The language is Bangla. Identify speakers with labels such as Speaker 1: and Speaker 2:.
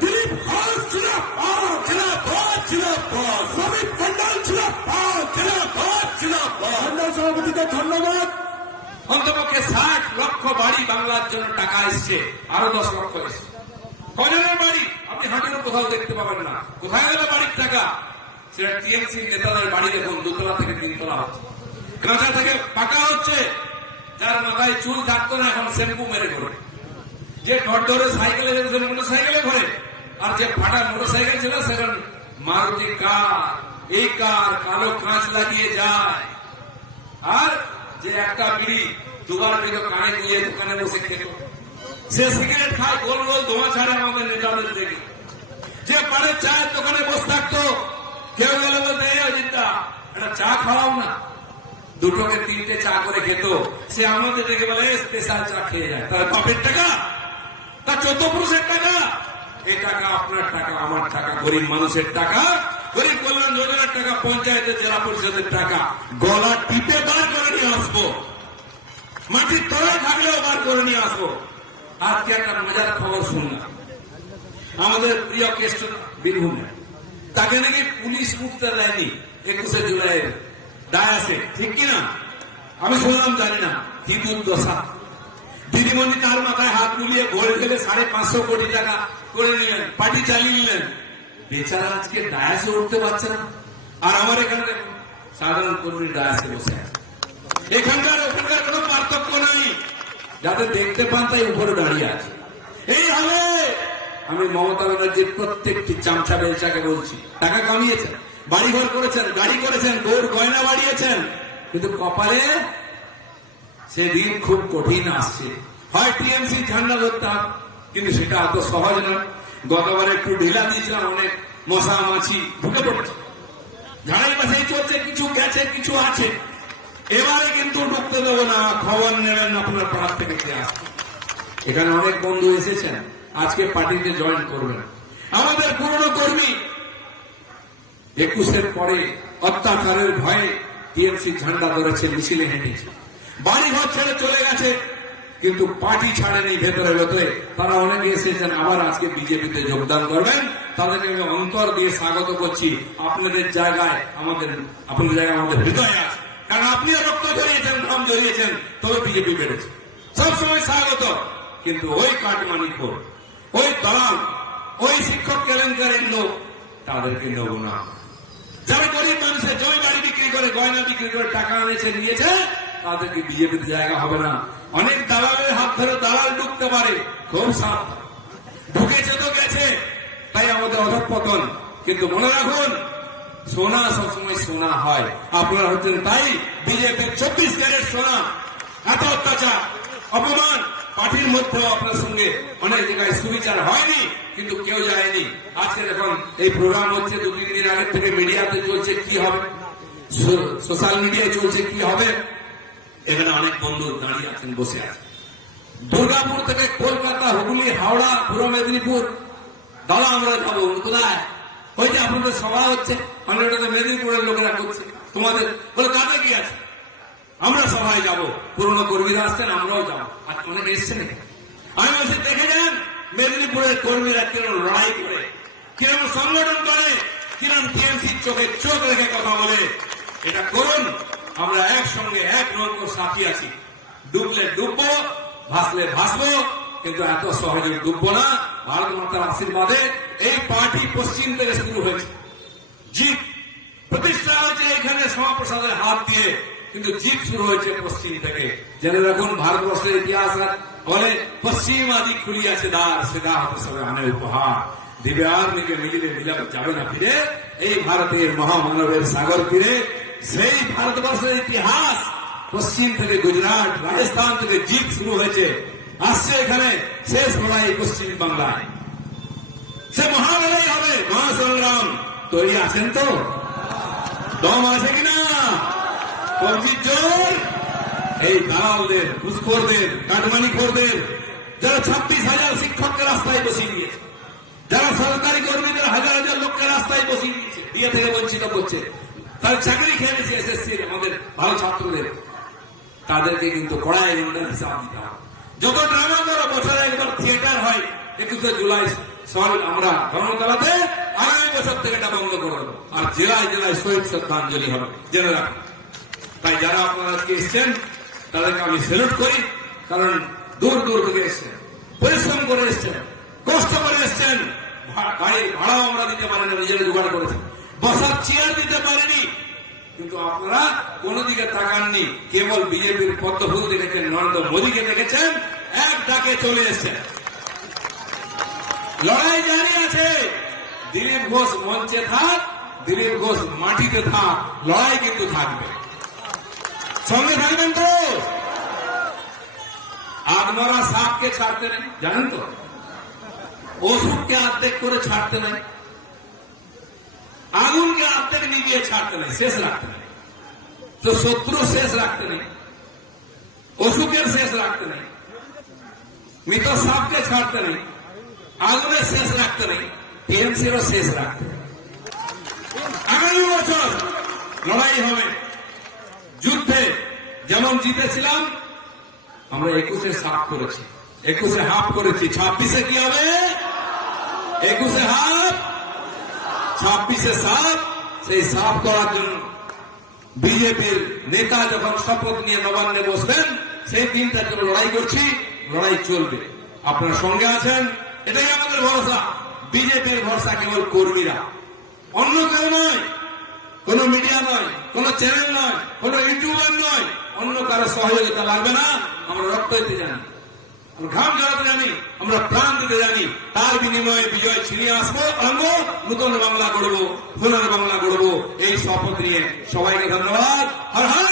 Speaker 1: দিলীপ ঘোষ মন্ডল মন্ডল সভাপতিকে ধন্যবাদ।
Speaker 2: অন্তপক্ষে ষাট লক্ষ বাড়ি বাংলার জন্য টাকা এসছে আরও দশ লক্ষ এসছে। কজনের বাড়ি? আপনি হাঁটুর কোথাও দেখতে পাবেন না। কোথায় গেল বাড়ির টাকা? সেটা টিএমসি নেতাদের বাড়ি দেখুন দুতলা থেকে তিনতলা হচ্ছে। কাঁচা থেকে পাকা হচ্ছে। যার মাথায় চুল থাকতো না, এখন শ্যাম্পু মেরে করে। যে ঢর ধরে সাইকেলে যেতে মোটর সাইকেলে ঘরে। আর যে ফাটা মোটর সাইকেল ছিল, সেখানে মারুতি কার, এই কার কালো কাঁচ লাগিয়ে যায়। আর যে একটা বিড়ি দুবার পেতো কানে দিয়ে দোকানে বসে খেত। সে সিগারেট খায়, গোল গোল ধোঁয়া ছাড়ে আমাদের নেতাদের দেখে। যে পারে চায়ের দোকানে বসে থাকতো, কেউ গেলে বলতে, এই অজিতদা, একটা চা খাওয়াও না। দুটোকে তিনটে চা করে খেত। সে আমাদের দেখে বলে স্পেশাল চা খেয়ে যায় তার বাপের টাকা? তার চোদ্দ পুরুষের টাকা? এই টাকা আপনার টাকা, আমার টাকা, গরিব মানুষের টাকা। গরিব কল্যাণ যোজনার টাকা পঞ্চায়েতের জেলা পরিষদের টাকা। গলা টিপে বার করে নিয়ে আসব। মাটির তলায় থাকলেও বার করে নিয়ে আসব। আজকে একটা মজার খবর শুনলাম। আমাদের প্রিয় কেষ্ট বীরভূমে। তাকে নাকি পুলিশ মুক্তি দেয়নি, একুশে জুলাই ডায়াসে ঠিক কিনা? আমি শুনলাম জানি না, কি দুর্দশা। দিদিমণি তার মাথায় হাত বুলিয়ে ভোট গেলে সাড়ে পাঁচশো কোটি টাকা করে নিলেন, পার্টি চালিয়ে নিলেন। বেচারা আজকে ডায়াসে উঠতে পারছে না। আর আমার এখানে সাধারণ কর্মী ডায়াসে বসে আছে। এখানকার, ওখানকার কোনো পার্থক্য নাই। যাদের দেখতে পান তাই উপরে দাঁড়িয়ে আছে। এই হবে! আমি মমতা ব্যানার্জির প্রত্যেকটি চামচা বেলচাকে বলছি। টাকা কামিয়েছেন বাড়ি ঘর করেছেন, গাড়ি করেছেন গৌর গয়না বাড়িয়েছেন কিন্তু কপালে সেদিন খুব কঠিন আসছে। হয় টিএমসি ঝান্ডা ধরতাম কিন্তু সেটা অত সহজ নয়। গতবার একটু ঢিলা দিয়েছিলাম, অনেক মশা মাছি ঢুকে পড়েছে। ঝাড়ের পাশেই চলছে, কিছু গেছে, কিছু আছে। এবারে কিন্তু ঢুকতে দেবো না, খবর নেবেন আপনার পাড়ার থেকে আসবে। এখানে অনেক বন্ধু এসেছেন, আজকে পার্টিতে জয়েন করবেন। আমাদের পুরনো কর্মী, একুশের পরে অত্যাচারের ভয়ে টিএমসি ঝান্ডা ধরেছে, মিছিলে হেঁটেছে। বাড়ি ঘর ছেড়ে চলে গেছে, কিন্তু পার্টি ছাড়েনি ভেতরে ভেতরে। তারা অনেকে এসেছেন, আবার আজকে বিজেপিতে যোগদান করবেন। তাদেরকে আমি অন্তর দিয়ে স্বাগত করছি। আপনাদের জায়গায় আমাদের, আপনাদের জায়গায় আমাদের হৃদয় আছে। কারণ আপনিও রক্ত জড়িয়েছেন ঘাম জড়িয়েছেন তবে বিজেপি বেড়েছে। সবসময় স্বাগত। কিন্তু ওই কাটমানি ওই দলাল, ওই শিক্ষক কেলেঙ্কারের লোক, তাদেরকে নেব না। যারা গরিব মানুষের জমি বাড়ি বিক্রি করে, গয়না বিক্রি করে টাকা এনেছে, নিয়েছে, তাদেরকে বিজেপির জায়গা হবে না। অনেক দালালের হাত ধরে দালাল ঢুকতে পারে, খুব সাবধান ঢুকেছে তো গেছে, তাই আমাদের অধঃপতন। কিন্তু মনে রাখুন, সোনা সবসময় সোনা হয়। আপনারা হচ্ছেন তাই বিজেপির চব্বিশ ক্যারেট সোনা। এত অত্যাচার, অপমান। পার্টির মধ্যেও আপনার সঙ্গে অনেক জায়গায় সুবিচার হয়নি, কিন্তু কেউ যায়নি। আজকে এখন এই প্রোগ্রাম হচ্ছে দু তিন দিন আগে থেকে মিডিয়াতে চলছে, কি হবে? সোশ্যাল মিডিয়ায় চলছে, কি হবে? এখানে অনেক বন্ধু দাঁড়িয়ে আছেন, বসে আছেন। দুর্গাপুর থেকে কলকাতা, হুগলি, হাওড়া, পূর্ব মেদিনীপুর, দাদা, আমরা যাব কোথায়? ওই যে আপনাদের সভা হচ্ছে অনেকটা মেদিনীপুরের লোকেরা করছে। তোমাদের, বলে কাজে কি আছে? আমরা সবাই যাব, পুরনো কর্মীরা আসছেন, আমরাও যাব। আর অনেকে এসছেন আমি বলছি, দেখে যান, মেদিনীপুরের কর্মীরা কিরম লড়াই করে, কিরম সংগঠন করে, কিরম টিএমসির চোখে চোখ রেখে কথা বলে। এটা করুন, আমরা একসঙ্গে এক নৌকো সাথী আছি। ডুবলে ডুববো, ভাসলে ভাসবো, কিন্তু এত সহজে ডুববো না। ভারত মাতার আশীর্বাদে এই পার্টি পশ্চিম থেকে শুরু হয়েছে। জিপ প্রতিষ্ঠা হয়েছে এখানে শ্যামাপ্রসাদের হাত দিয়ে। কিন্তু জিপ শুরু হয়েছে পশ্চিম থেকে। জেনে রাখুন ভারতবর্ষের ইতিহাস বলে, পশ্চিম আদি খুলিয়াছে দ্বার সেদা হতে সবে আনে উপহার। দিবে আর নিকে মিলিলে মিলাবে যাবে না ফিরে। এই ভারতের মহামানবের সাগর তীরে, সেই ভারতবর্ষের ইতিহাস পশ্চিম থেকে গুজরাট, রাজস্থান থেকে জিপ শুরু হয়েছে। আসছে এখানে শেষ লড়াই পশ্চিম বাংলায়। সে মহালড়াই হবে মহাসংগ্রাম তৈরি আছেন তো? দম আছে কিনা? এই দালালদের যারা ছাব্বিশ হাজার শিক্ষককে রাস্তায় বসিয়ে দিয়েছে, যারা সরকারি কর্মীদের হাজার হাজার লোককে রাস্তায় বসিয়ে দিয়েছে, বিয়ে থেকে বঞ্চিত করছে তার চাকরি এসএসসি আমাদের ভালো ছাত্রদের। তাদেরকে কিন্তু কড়াই গুন্ডার হিসাব দিতে হবে। যত ড্রামা বছরে একবার থিয়েটার হয়, একুশে জুলাই সল আমরা ধর্মতলাতে আগামী বছর থেকে এটা বন্ধ করে আর জেলায় জেলায় শহীদ শ্রদ্ধাঞ্জলি হবে। জেনে রাখুন তাই যারা আপনারা আজকে এসছেন, তাদেরকে আমি স্যালুট করি, কারণ দূর দূর থেকে এসছেন, পরিশ্রম করে এসছেন, কষ্ট করে এসছেন। গাড়ির ভাড়াও আমরা দিতে পারিনি নিজেরা জোগাড় করেছি। বসার চেয়ার দিতে পারিনি, কিন্তু আপনারা কোন দিকে তাকাননি। কেবল বিজেপির পদ্মফুল দেখেছেন, নরেন্দ্র মোদীকে দেখেছেন, এক ডাকে চলে এসছেন। লড়াই জারি আছে। দিলীপ ঘোষ মঞ্চে থাক, দিলীপ ঘোষ মাটিতে থাক, লড়াই কিন্তু থাকবে। সঙ্গে থাকবেন তো? আদমরা সাপকে ছাড়তে নেই, জানেন তো? ওষুধকে আর্ধেক করে ছাড়তে নেই, আগুনকে আর্ধেক নিভিয়ে ছাড়তে নেই, শেষ রাখতে নেই। তো শত্রু শেষ রাখতে নেই, অসুখের শেষ রাখতে নেই, মৃত সাপকে ছাড়তে নেই, আগুনের শেষ রাখতে নেই, টিএমসিরও শেষ রাখতে নেই। আগামী বছর লড়াই হবে। যুদ্ধে যেমন জিতেছিলাম, আমরা একুশে সাপ করেছি। একুশে হাফ করেছি। ছাব্বিশে কি হবে? একুশে হাফ? ছাব্বিশে সাপ সেই সাফ করার জন্য বিজেপির নেতা যখন শপথ নিয়ে নবান্নে বসবেন, সেই দিনটার জন্য লড়াই করছি, লড়াই চলবে। আপনার সঙ্গে আছেন? এটাই আমাদের ভরসা। বিজেপির ভরসা কেবল কর্মীরা। অন্য কেউ নয়। কোন মিডিয়া নয়, কোন চ্যানেল নয়, কোন ইউটিউবার নয়। অন্য কারও সহযোগিতা লাগবে না, আমরা রক্ত দিতে জানি। ঘাম ঝরাতে জানি, আমরা প্রাণ দিতে জানি। তার বিনিময়ে বিজয় ছিনিয়ে আসব, আনব, নূতন বাংলা গড়বো সোনার বাংলা গড়বো, এই শপথ নিয়ে সবাইকে ধন্যবাদ। আর হার